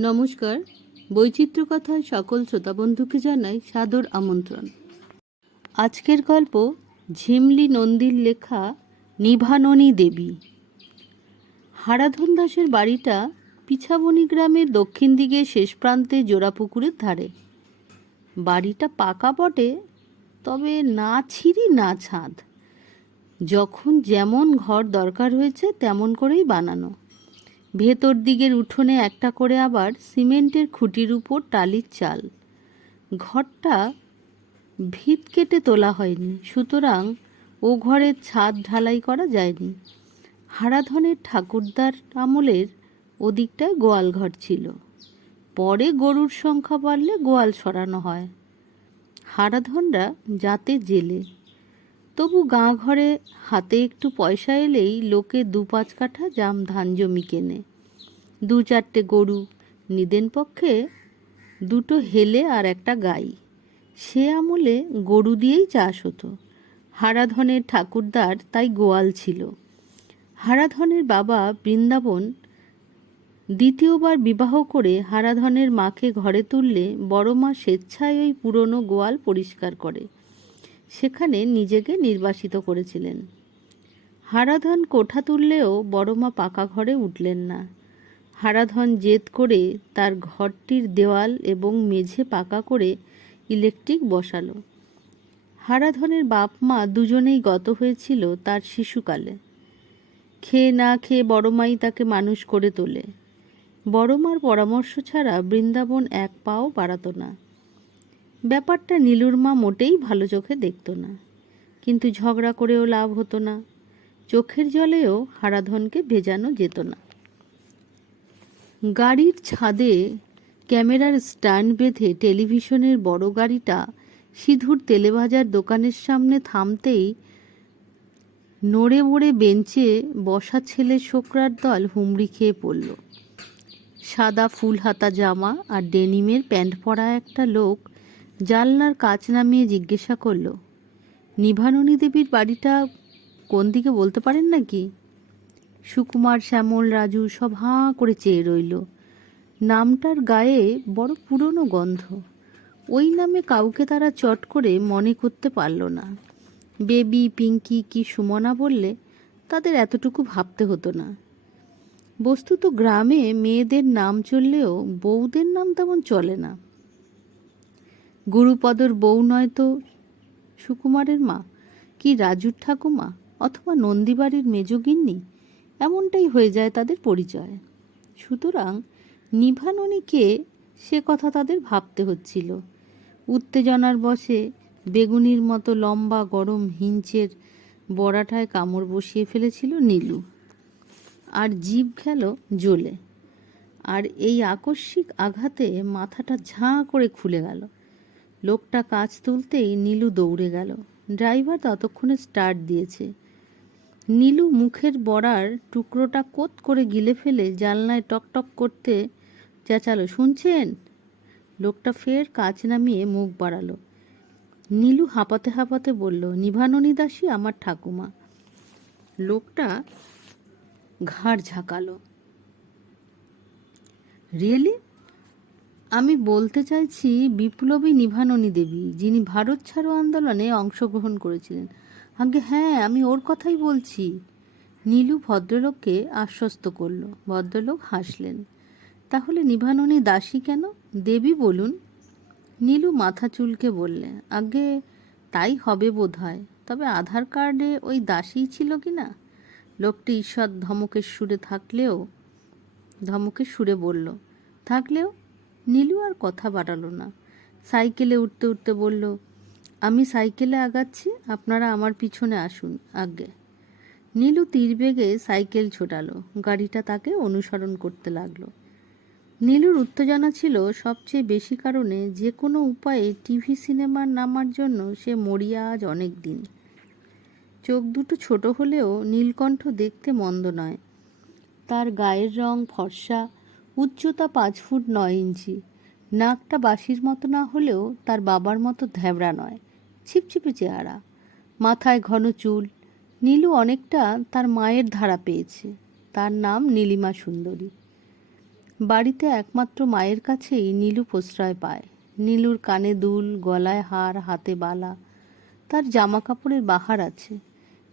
নমস্কার। বৈচিত্র্য সকল শ্রোতা বন্ধুকে জানাই সাদর আমন্ত্রণ। আজকের গল্প ঝিমলি নন্দীর লেখা নিভাননী দেবী। হারাধন দাসের বাড়িটা পিছাবনি গ্রামের দক্ষিণ দিকে শেষ প্রান্তে জোড়াপুকুরের ধারে। বাড়িটা পাকা বটে, তবে না ছিঁড়ি না ছাদ। যখন যেমন ঘর দরকার হয়েছে, তেমন করেই বানানো। ভেতর দিকের উঠোনে একটা করে আবার সিমেন্টের খুঁটির উপর টালির চাল। ঘরটা ভিত কেটে তোলা হয়নি, সুতরাং ও ঘরের ছাদ ঢালাই করা যায়নি। হারাধনের ঠাকুরদার আমলের ওদিকটায় গোয়াল ঘর ছিল। পরে গরুর সংখ্যা বাড়লে গোয়াল সরানো হয়। হারাধনরা যাতে জেলে। তবু গাঁ ঘরে হাতে একটু পয়সা এলেই লোকে দু পাঁচ কাঠা জাম ধান জমি কেনে। দু চারটে গরু নিদেন পক্ষে দুটো হেলে আর একটা গাই। সে আমলে গরু দিয়েই চাষ হতো। হারাধনের ঠাকুরদার তাই গোয়াল ছিল। হারাধনের বাবা বৃন্দাবন দ্বিতীয়বার বিবাহ করে হারাধনের মাকে ঘরে তুললে বড় মা স্বেচ্ছায় ওই পুরনো গোয়াল পরিষ্কার করে। সেখানে নিজেকে নির্বাসিত করেছিলেন। হারাধন কোঠা তুললেও বড়মা পাকা ঘরে উঠলেন না। হারাধন জেদ করে তার ঘরটির দেওয়াল এবং মেঝে পাকা করে ইলেকট্রিক বসালো। হারাধনের বাপ মা দুজনেই গত হয়েছিল তার শিশুকালে। খেয়ে না খেয়ে বড়মাই তাকে মানুষ করে তোলে। বড়মার পরামর্শ ছাড়া বৃন্দাবন এক পাও বাড়াতো না। ব্যাপারটা নীলুর মা মোটেই ভালো চোখে দেখতো না। কিন্তু ঝগড়া করেও লাভ হতো না। চোখের জলেও হারাধনকে ভেজানো যেত না। গাড়ির ছাদে ক্যামেরার স্ট্যান্ড বেঁধে টেলিভিশনের বড় গাড়িটা সিধুর তেলেভাজার দোকানের সামনে থামতেই নড়ে বড়ে বেঞ্চে বসা ছেলে শোকরার দল হুমড়ি খেয়ে পড়ল। সাদা ফুল হাতা জামা আর ডেনিমের প্যান্ট পরা একটা লোক জানলার কাচ নামিয়ে জিজ্ঞাসা করল, নিভাননী দেবীর বাড়িটা কোন দিকে বলতে পারেন নাকি? সুকুমার, শ্যামল, রাজু সব হাঁ করে চেয়ে রইল। নামটার গায়ে বড় পুরনো গন্ধ। ওই নামে কাউকে তারা চট করে মনে করতে পারল না। বেবি, পিঙ্কি কি সুমনা বললে তাদের এতটুকু ভাবতে হতো না। বস্তুত গ্রামে মেয়েদের নাম চললেও বউদের নাম তেমন চলে না। গুরুপদর বউ নয় তো সুকুমারের মা? কি রাজুর ঠাকুমা অথবা নন্দীবাড়ির মেজগিন্নি? এমনটাই হয়ে যায় তাদের পরিচয়। সুতরাং নিভাননীকে সে কথা তাদের ভাবতে হচ্ছিল। উত্তেজনার বসে বেগুনির মতো লম্বা গরম হিঞ্চের বড়াটায় কামড় বসিয়ে ফেলেছিল নীলু। আর জীব খেল জ্বলে। আর এই আকস্মিক আঘাতে মাথাটা ঝাঁ করে খুলে গেল। লোকটা কাজ তুলতেই নীলু দৌড়ে গেল। ড্রাইভার ততক্ষণে স্টার্ট দিয়েছে। নীলু মুখের বড়ার টুকরোটা কোত করে গিলে ফেলে জানলায় টকটক করতে চেঁচালো, শুনছেন? লোকটা ফের কাজ নামিয়ে মুখ বাড়ালো। নীলু হাঁপাতে হাঁপাতে বলল, নিভাননী দাসী, আমার ঠাকুমা। লোকটা ঘাড় ঝাঁকালো। রিয়েলি? আমি বলতে চাইছি বিপ্লবী নিভাননী দেবী, যিনি ভারত ছাড়ো আন্দোলনে অংশগ্রহণ করেছিলেন। আগে হ্যাঁ আমি ওর কথাই বলছি। নীলু ভদ্রলোককে আশ্বস্ত করল। ভদ্রলোক হাসলেন। তাহলে নিভাননী দাসী কেন? দেবী বলুন। নীলু মাথা চুলকে বললে, আগে তাই হবে বোধ হয় তবে আধার কার্ডে ওই দাসীই ছিল কি না লোকটি ঈশ্বর ধমকের সুরে থাকলেও, ধমকের সুরে বলল, থাকলেও নীলু আর কথা বাড়ালো না। সাইকেলে উঠতে উঠতে বলল, আমি সাইকেলে আগাচ্ছি, আপনারা আমার পিছনে আসুন আগে। নীলু তীরবেগে সাইকেল ছোটালো, গাড়িটা তাকে অনুসরণ করতে লাগল। নীলুর উত্তেজনা ছিল সবচেয়ে বেশি কারণে যে কোনো উপায়ে টিভি সিনেমার নামার জন্য সে মরিয়া আজ অনেক দিন চোখ দুটো ছোট হলেও নীলকণ্ঠ দেখতে মন্দ নয়। তার গায়ের রং ফর্সা উচ্চতা পাঁচ ফুট নয় ইঞ্চি। নাকটা বাঁশির মতো না হলেও তার বাবার মতো ধ্যাবড়া নয়, ছিপছিপে চেহারা। মাথায় ঘন চুল। নীলু অনেকটা তার মায়ের ধারা পেয়েছে। তার নাম নীলিমা সুন্দরী। বাড়িতে একমাত্র মায়ের কাছেই নীলু প্রশ্রয় পায়। নীলুর কানে দুল, গলায় হার, হাতে বালা। তার জামা কাপড়ের বাহার আছে।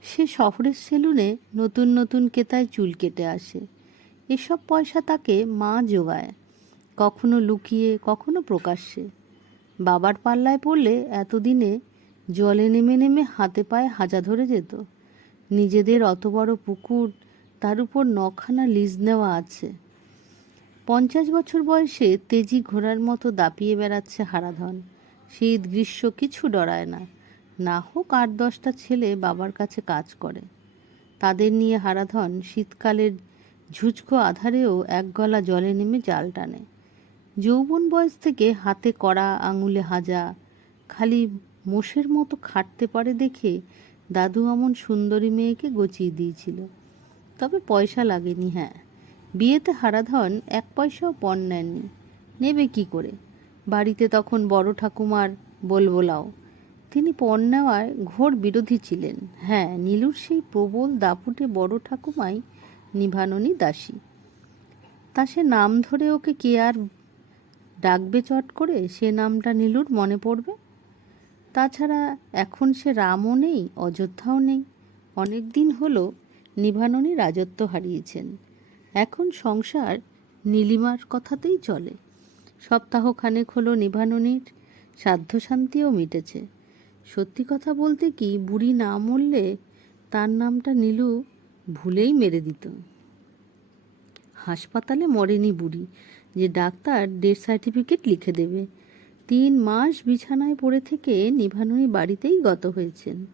সে শহরের সেলুনে নতুন নতুন কেতায় চুল কেটে আসে। এসব পয়সা তাকে মা জোগায় কখনো লুকিয়ে, কখনো প্রকাশ্যে। বাবার পাল্লায় পড়লে এতদিনে জলে নেমে নেমে হাতে পায়ে হাজা ধরে যেত। নিজেদের অত বড় পুকুর, তার উপর নখানা লিজ নেওয়া আছে। পঞ্চাশ বছর বয়সে তেজি ঘোড়ার মতো দাপিয়ে বেড়াচ্ছে হারাধন। শীত গ্রীষ্ম কিছু ডরায় না। না হোক আট দশটা ছেলে বাবার কাছে কাজ করে। তাদের নিয়ে হারাধন শীতকালের ঝুঁচকো আধারেও এক গলা জলে নেমে জাল টানে। যৌবন বয়স থেকে হাতে কড়া, আঙুলে হাজা, খালি মোষের মতো খাটতে পারে দেখে দাদু এমন সুন্দরী মেয়েকে গচিয়ে দিয়েছিল। তবে পয়সা লাগেনি হ্যাঁ। বিয়েতে হারাধন এক পয়সাও পণ নেননি। নেবে কি করে? বাড়িতে তখন বড় ঠাকুমার বলবোলাও, তিনি পণ নেওয়ার ঘোর বিরোধী ছিলেন। হ্যাঁ নীলুর সেই প্রবল দাপুটে বড় ঠাকুমাই নিভাননী দাসী। তা সে নাম ধরে ওকে কে আর ডাকবে চট করে? সে নামটা নীলুর মনে পড়বে? তাছাড়া এখন সে রামও নেই, অযোধ্যাও নেই। অনেক দিন হলো নিভাননী রাজত্ব হারিয়েছেন। এখন সংসার নীলিমার কথাতেই চলে। সপ্তাহখানেক হলো নিভাননীর সাধ্য শান্তিও মিটেছে। সত্যি কথা বলতে কি, বুড়ি না মরলে তার নামটা নীলু ভুলেই মেরে দিত। হাসপাতালে মরেনি বুড়ি, যে ডাক্তার ডেথ সার্টিফিকেট লিখে দেবে। তিন মাস বিছানায় পড়ে থেকে নিভানুনি বাড়িতেই গত হয়েছেন।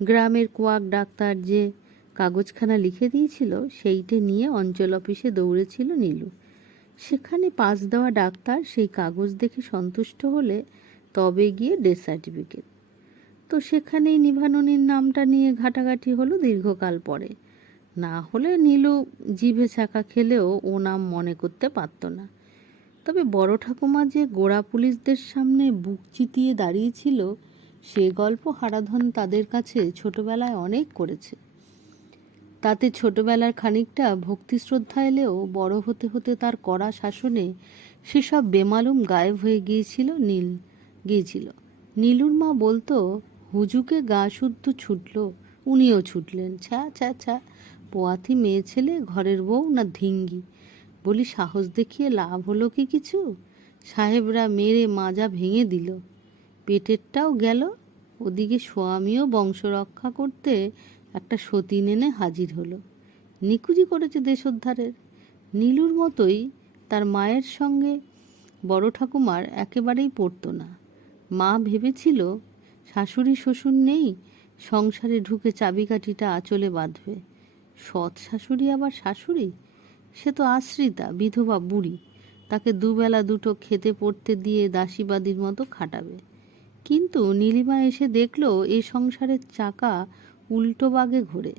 গ্রামের কোয়াক ডাক্তার যে কাগজখানা লিখে দিয়েছিল, সেইটে নিয়ে অঞ্চল অফিসে দৌড়েছিল নীলু। সেখানে পাস দেওয়া ডাক্তার সেই কাগজ দেখে সন্তুষ্ট হলে তবে গিয়ে ডেথ সার্টিফিকেট তো সেখানেই নিভাননীর নামটা নিয়ে ঘাটাঘাটি হলো দীর্ঘকাল পরে। না হলে নীলু জিভে ছাকা খেলেও ও নাম মনে করতে পারত না। তবে বড় ঠাকুমা যে গোড়া পুলিশদের সামনে বুক চিতিয়ে দাঁড়িয়েছিল, সে গল্প হারাধন তাদের কাছে ছোটবেলায় অনেক করেছে। তাতে ছোটবেলার খানিকটা ভক্তি শ্রদ্ধা এলেও বড় হতে হতে তার কড়া শাসনে সেসব বেমালুম গায়েব হয়ে গিয়েছিল নীল, গিয়েছিল। নীলুর মা বলতো, হুজুকে গা শুদ্ধ ছুটল, উনিও ছুটলেন ছ্যা ছ্যা ছ্যা পোয়াতি মেয়ে ছেলে, ঘরের বউ না ধিঙ্গি? বলি, সাহস দেখিয়ে লাভ হলো কি কিছু? সাহেবরা মেরে মাজা ভেঙে দিল। পেটেরটাও গেল। ওদিকে স্বামীও বংশ রক্ষা করতে একটা সতীন এনে হাজির হলো। নিকুজি করেছে দেশোদ্ধারের। নীলুর মতোই তার মায়ের সঙ্গে বড় ঠাকুমার একেবারেই পড়তো না। মা ভেবেছিল, শাশুড়ি, শ্বশুর নেই, সংসারে ঢুকে চাবিকাঠিটা আঁচলে বাঁধবে। সৎ শাশুড়ি আবার শাশুড়ি? সে তো আশ্রিতা, বিধবা বুড়ি। তাকে দুবেলা দুটো খেতে পড়তে দিয়ে দাসীবাদীর মতো খাটাবে। কিন্তু নীলিমা এসে দেখল এ সংসারের চাকা উল্টো বাগে ঘোরে।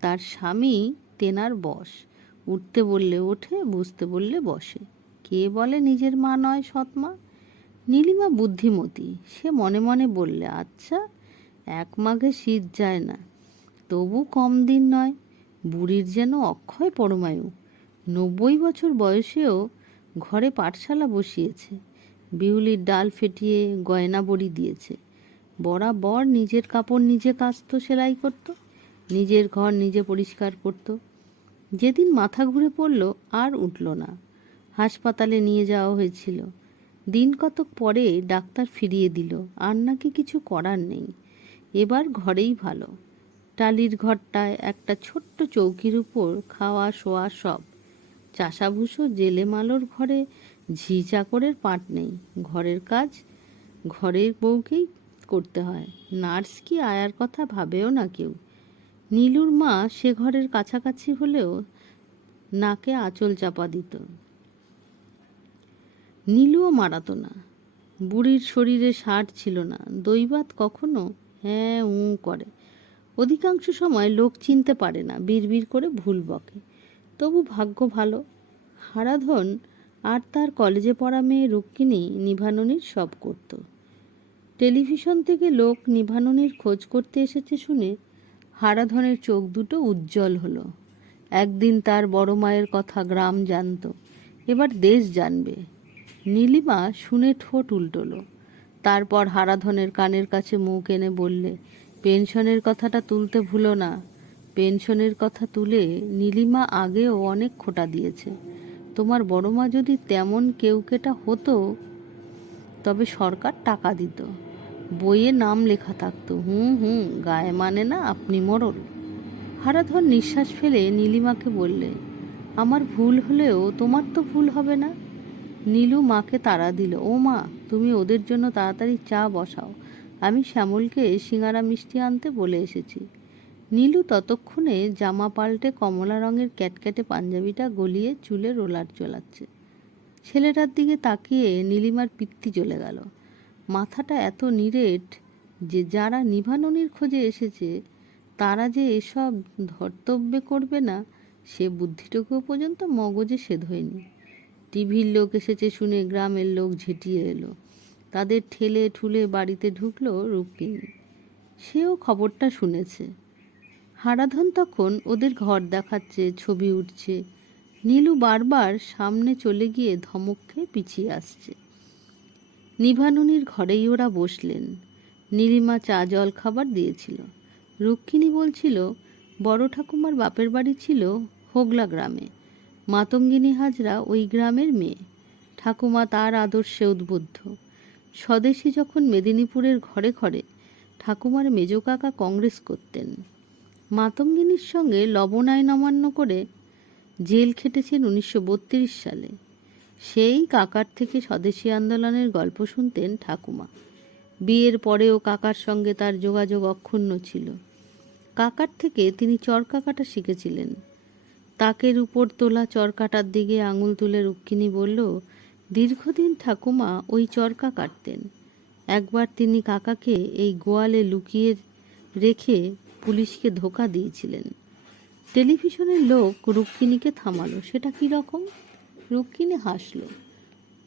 তার স্বামী তেনার বশ উঠতে বললে ওঠে, বসতে বললে বসে। কে বলে নিজের মা নয় সৎমা নীলিমা বুদ্ধিমতী। সে মনে মনে বললে আচ্ছা এক মাঘে শীত যায় না। তবু কম দিন নয়। বুড়ির যেন অক্ষয় পরমায়ু। নব্বই বছর বয়সেও ঘরে পাঠশালা বসিয়েছে। বিউলির ডাল ফেটিয়ে গয়না বড়ি দিয়েছে। বরাবর নিজের কাপড় নিজে কাচতো, সেলাই করত। নিজের ঘর নিজে পরিষ্কার করত। যেদিন মাথা ঘুরে পড়ল, আর উঠল না। হাসপাতালে নিয়ে যাওয়া হয়েছিল। দিন কতক পরে ডাক্তার ফিরিয়ে দিল। আর নাকি কিছু করার নেই। এবার ঘরেই ভালো। টালির ঘরটায় একটা ছোট্ট চৌকির উপর খাওয়া শোয়া সব। চাষাভুষো, জেলে মালোর ঘরে ঝি চাকরের পাট নেই। ঘরের কাজ ঘরের বউকেই করতে হয়। নার্স কি আয়ার কথা ভাবেও না কেউ? নীলুর মা সে ঘরের কাছাকাছি হলেও নাকে আঁচল চাপা দিত। নীলুও মারাতো না। বুড়ির শরীরে ষাট ছিল না। দৈবাত কখনো হ্যাঁ উঁ করে। অধিকাংশ সময় লোক চিনতে পারে না, বিড়বিড় করে ভুল বকে। তবু ভাগ্য ভালো। হারাধন আর তার কলেজে পড়া মেয়ে রুক্মিণী নিভাননীর সব করত। টেলিভিশন থেকে লোক নিভাননীর খোঁজ করতে এসেছে শুনে হারাধনের চোখ দুটো উজ্জ্বল হলো। একদিন তার বড় মায়ের কথা গ্রাম জানত, এবার দেশ জানবে। নীলিমা শুনে ঠোঁট উল্টোলো। তারপর হারাধনের কানের কাছে মুখ এনে বললে পেনশনের কথাটা তুলতে ভুলো না। পেনশনের কথা তুলে নীলিমা আগেও অনেক খোটা দিয়েছে। তোমার বড় মা যদি তেমন কেউ কেটা হতো, তবে সরকার টাকা দিত। বইয়ে নাম লেখা থাকতো, হুম হুম, গায়ে মানে না আপনি মরল হারাধন নিঃশ্বাস ফেলে নীলিমাকে বললে, আমার ভুল হলেও তোমার তো ভুল হবে না। নীলু মাকে তাড়া দিল, ও মা, তুমি ওদের জন্য তাড়াতাড়ি চা বসাও। আমি শ্যামলকে সিঙ্গারা মিষ্টি আনতে বলে এসেছি। নীলু ততক্ষণে জামা পাল্টে কমলা রঙের ক্যাটক্যাটে পাঞ্জাবিটা গলিয়ে চুলে রোলার চলাচ্ছে ছেলেটার দিকে তাকিয়ে নীলিমার পিত্তি চলে গেল। মাথাটা এত নিরেট যে যারা নিভাননির খোঁজে এসেছে, তারা যে এসব ধর্তব্যে করবে না, সে বুদ্ধিটুকুও পর্যন্ত মগজে সেধ হয়নি। টিভির লোক এসেছে শুনে গ্রামের লোক ঝেঁটিয়ে এলো। তাদের ঠেলে ঠুলে বাড়িতে ঢুকলো রূপকিনী সেও খবরটা শুনেছে। হারাধন তখন ওদের ঘর দেখাচ্ছে, ছবি উঠছে। নীলু বারবার সামনে চলে গিয়ে ধমক খেয়ে পিছিয়ে আসছে। নিভানুনির ঘরেই ওরা বসলেন। নীলিমা চা, জল খাবার দিয়েছিল। রুক্মিণী বলছিল, বড় ঠাকুমার বাপের বাড়ি ছিল হোগলা গ্রামে। মাতঙ্গিনী হাজরা ওই গ্রামের মেয়ে। ঠাকুমা তার আদর্শে উদ্বুদ্ধ। স্বদেশী যখন মেদিনীপুরের ঘরে ঘরে ঠাকুমার মেজ কাকা কংগ্রেস করতেন, মাতঙ্গিনীর সঙ্গে লবণায় নমান্য করে জেল খেটেছেন উনিশশো সালে। সেই কাকার থেকে স্বদেশী আন্দোলনের গল্প শুনতেন ঠাকুমা। বিয়ের পরেও কাকার সঙ্গে তার যোগাযোগ অক্ষুণ্ণ ছিল। কাকার থেকে তিনি চরকা কাটা শিখেছিলেন। তাকের উপর তোলা চরকাটার দিকে আঙুল তুলে রুক্মিণী বলল দীর্ঘদিন ঠাকুমা ওই চরকা কাটতেন। একবার তিনি কাকাকে এই গোয়ালে লুকিয়ে রেখে পুলিশকে ধোকা দিয়েছিলেন। টেলিভিশনের লোক রুক্মিণীকে থামালো। সেটা কি রকম? রুক্মিণী হাসল।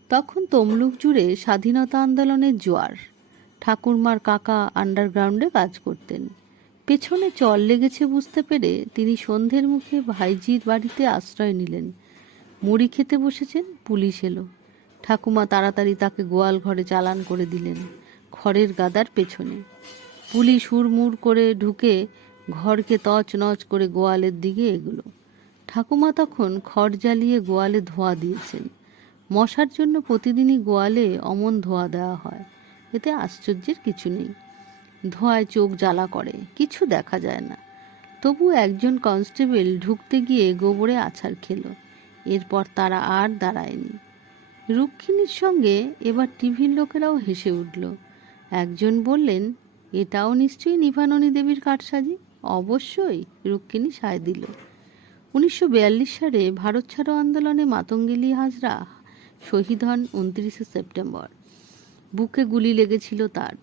তখন তমলুক জুড়ে স্বাধীনতা আন্দোলনের জোয়ার। ঠাকুরমার কাকা আন্ডারগ্রাউন্ডে কাজ করতেন। পেছনে চল লেগেছে বুঝতে পেরে তিনি সন্ধ্যের মুখে ভাইজির বাড়িতে আশ্রয় নিলেন। মুড়ি খেতে বসেছেন, পুলিশ এলো। ঠাকুমা তাড়াতাড়ি তাকে গোয়াল ঘরে চালান করে দিলেন খড়ের গাদার পেছনে। পুলিশ হুড়মুড় করে ঢুকে ঘরকে তছ নচ করে গোয়ালের দিকে এগুলো। ঠাকুমা তখন খড় জ্বালিয়ে গোয়ালে ধোঁয়া দিয়েছেন। মশার জন্য প্রতিদিনই গোয়ালে অমন ধোঁয়া দেওয়া হয়, এতে আশ্চর্যের কিছু নেই। ধোঁয়ায় চোখ জ্বালা করে, কিছু দেখা যায় না। তবু একজন কনস্টেবল ঢুকতে গিয়ে গোবরে আছাড় খেলো, এরপর তারা আর দাঁড়ায়নি। রুক্মিণীর সঙ্গে এবার টিভির লোকেরাও হেসে উঠল। একজন বললেন, এটাও নিশ্চয়ই নিভাননী দেবীর কাঠসাজি? অবশ্যই, রুক্মিণী সায় দিল। উনিশশো বিয়াল্লিশ সালে ভারত ছাড়ো আন্দোলনে মাতঙ্গিলি হাজরা শহীদ হন উনত্রিশে সেপ্টেম্বর। বুকে গুলি লেগেছিল তার।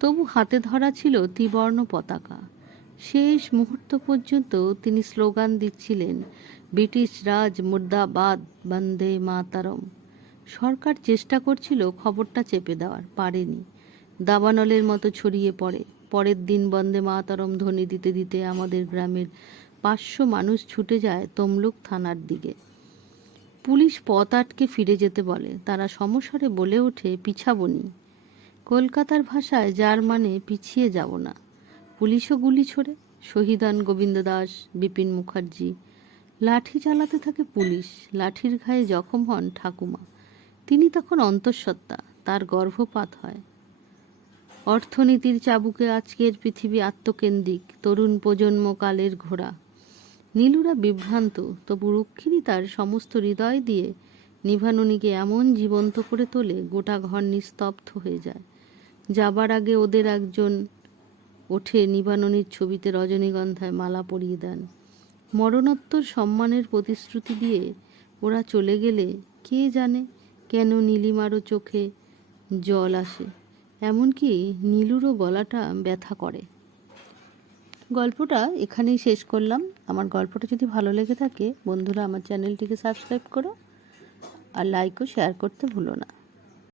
তবু হাতে ধরা ছিল ত্রিবর্ণ পতাকা। শেষ মুহূর্ত পর্যন্ত তিনি স্লোগান দিচ্ছিলেন, ব্রিটিশ রাজ মুর্দাবাদ, বন্দে মাতারম। সরকার চেষ্টা করছিল খবরটা চেপে দেওয়ার, পারেনি। দাবানলের মতো ছড়িয়ে পড়ে। পরের দিন বন্দে মাতারম ধ্বনি দিতে দিতে আমাদের গ্রামের পাঁচশো মানুষ ছুটে যায় তমলুক থানার দিকে। পুলিশ পথ আটকে ফিরে যেতে বলে। তারা সমস্বরে বলে ওঠে, পিছাবনি। কলকাতার ভাষায় যার মানে পিছিয়ে যাব না। পুলিশও গুলি ছোড়ে। শহীদ হন গোবিন্দ দাস, বিপিন মুখার্জি। লাঠি চালাতে থাকে পুলিশ। লাঠির ঘায়ে জখম হন ঠাকুমা। তিনি তখন অন্তঃসত্ত্বা, তার গর্ভপাত হয়। অর্থনীতির চাবুকে আজকের পৃথিবী আত্মকেন্দ্রিক, তরুণ প্রজন্ম কালের ঘোড়া। নীলুরা বিভ্রান্ত, তবু রুক্মিণী তার সমস্ত হৃদয় দিয়ে নিভাননীকে এমন জীবন্ত করে তোলে, গোটা ঘর নিস্তব্ধ হয়ে যায়। যাবার আগে ওদের একজন ওঠে নিবাননীর ছবিতে রজনীগন্ধায় মালা পরিয়ে দেন। মরণোত্তর সম্মানের প্রতিশ্রুতি দিয়ে ওরা চলে গেলে কে জানে কেন নীলিমারও চোখে জল আসে? এমনকি নীলুরও গলাটা ব্যথা করে। গল্পটা এখানেই শেষ করলাম। আমার গল্পটা যদি ভালো লেগে থাকে, বন্ধুরা আমার চ্যানেলটিকে সাবস্ক্রাইব করো আর লাইক ও শেয়ার করতে ভুলো না।